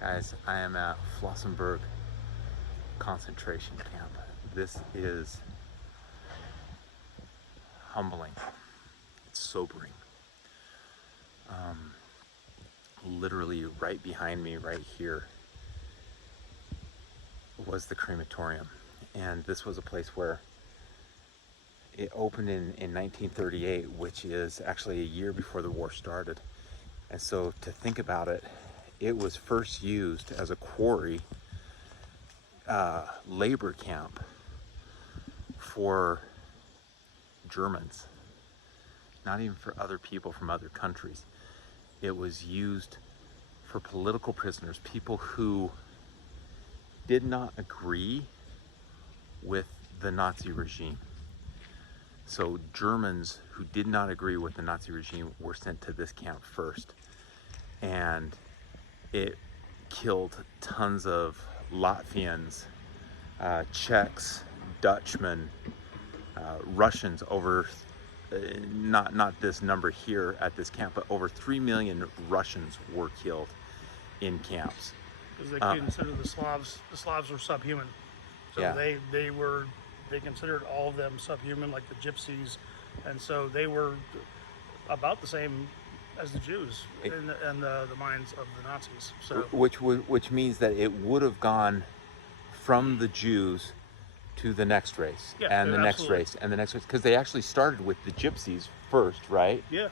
Guys, I am at Flossenburg Concentration Camp. This is humbling. It's sobering. Literally right behind me, right here, was the crematorium. And this was a place where it opened in 1938, which is actually a year before the war started. And so to think about it, it was first used as a quarry labor camp for Germans, not even for other people from other countries. It was used for political prisoners, people who did not agree with the Nazi regime. So Germans who did not agree with the Nazi regime were sent to this camp first. And it killed tons of Latvians, Czechs, Dutchmen, Russians, over not this number here at this camp, but over 3 million Russians were killed in camps. Because they considered the Slavs were subhuman. So Yeah. they considered all of them subhuman, like the gypsies, and so they were about the same as the Jews in the minds of the Nazis. So Which means that it would have gone from the Jews to the next race, Yeah, and the next absolutely. race, and the next race, because they actually started with the gypsies first, right? yeah,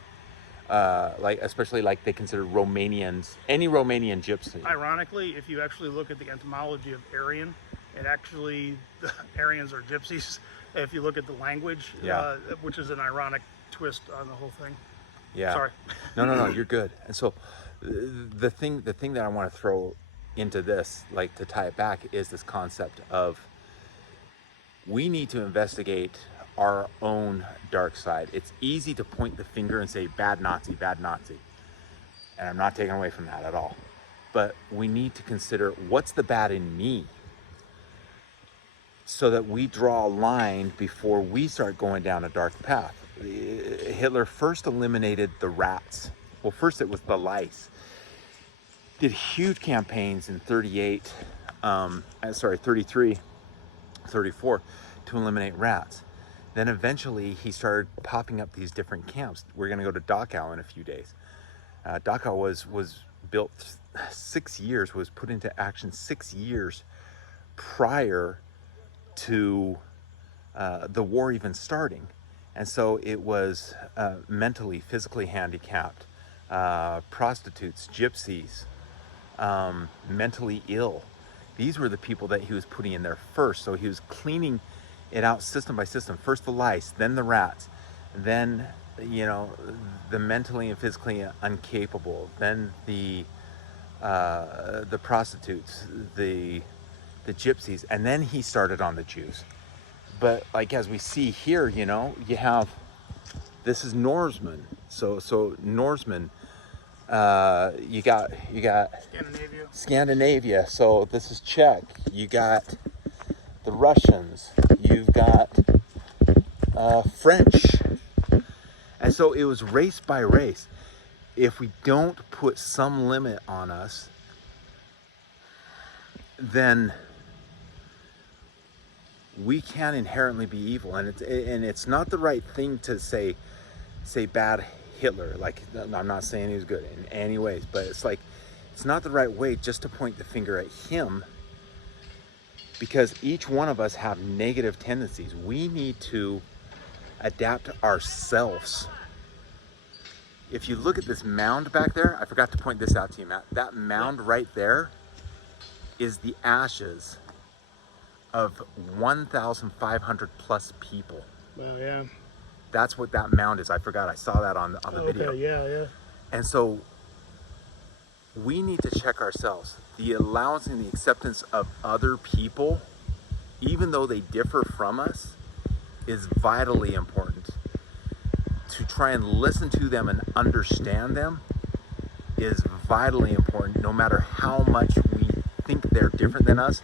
Like especially like they considered Romanians, any Romanian gypsy. ironically, if you actually look at the etymology of Aryan, it actually the Aryans are gypsies. If you look at the language, Yeah. Which is an ironic twist on the whole thing. Yeah. Sorry. No, you're good. And so the thing that I want to throw into this, like to tie it back, is this concept of we need to investigate our own dark side. It's easy to point the finger and say bad Nazi, bad Nazi. And I'm not taking away from that at all. But we need to consider what's the bad in me, so that we draw a line before we start going down a dark path. Hitler first eliminated the rats. Well, first it was the lice. Did huge campaigns in 33, 34 to eliminate rats. Then eventually he started popping up these different camps. We're going to go to Dachau in a few days. Dachau was built 6 years, was put into action 6 years prior to the war even starting. And so it was mentally, physically handicapped, prostitutes, gypsies, mentally ill. These were the people that he was putting in there first. So he was cleaning it out system by system. First the lice, then the rats, then the mentally and physically incapable, then the prostitutes, the gypsies, and then he started on the Jews. But like as we see here, you have, this is Norseman. So Norseman, you got Scandinavia. So this is Czech. You got the Russians. You've got French. And so it was race by race. If we don't put some limit on us, then we can inherently be evil, and it's not the right thing to say bad Hitler. Like, I'm not saying he was good in any ways, but it's like, it's not the right way just to point the finger at him, because each one of us have negative tendencies. We need to adapt ourselves. If you look at this mound back there, I forgot to point this out to you, Matt. That mound right there is the ashes of 1,500 plus people. Well, yeah. That's what that mound is. I forgot. I saw that on the video. Okay, yeah. And so we need to check ourselves. The allowance and the acceptance of other people, even though they differ from us, is vitally important. To try and listen to them and understand them is vitally important. No matter how much we think they're different than us,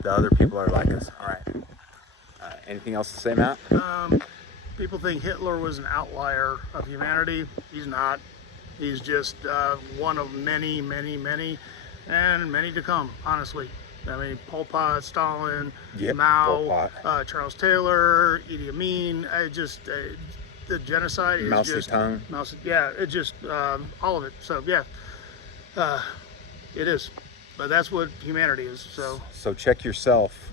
the other people are like us. All right. Anything else to say, Matt? People think Hitler was an outlier of humanity. He's not. He's just one of many, many, many. and many to come, honestly. I mean, Pol Pot, Stalin, Yep, Mao, Pol Pot. Charles Taylor, Idi Amin. The genocide is Mao just Zedong. yeah, it just all of it. So yeah, it is. But that's what humanity is. So check yourself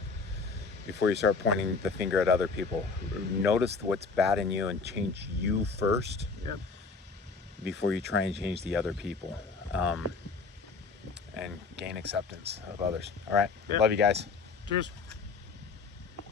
before you start pointing the finger at other people. Notice what's bad in you and change you first. Yep. Before you try and change the other people, and gain acceptance of others. All right. Yep. Love you guys. Cheers.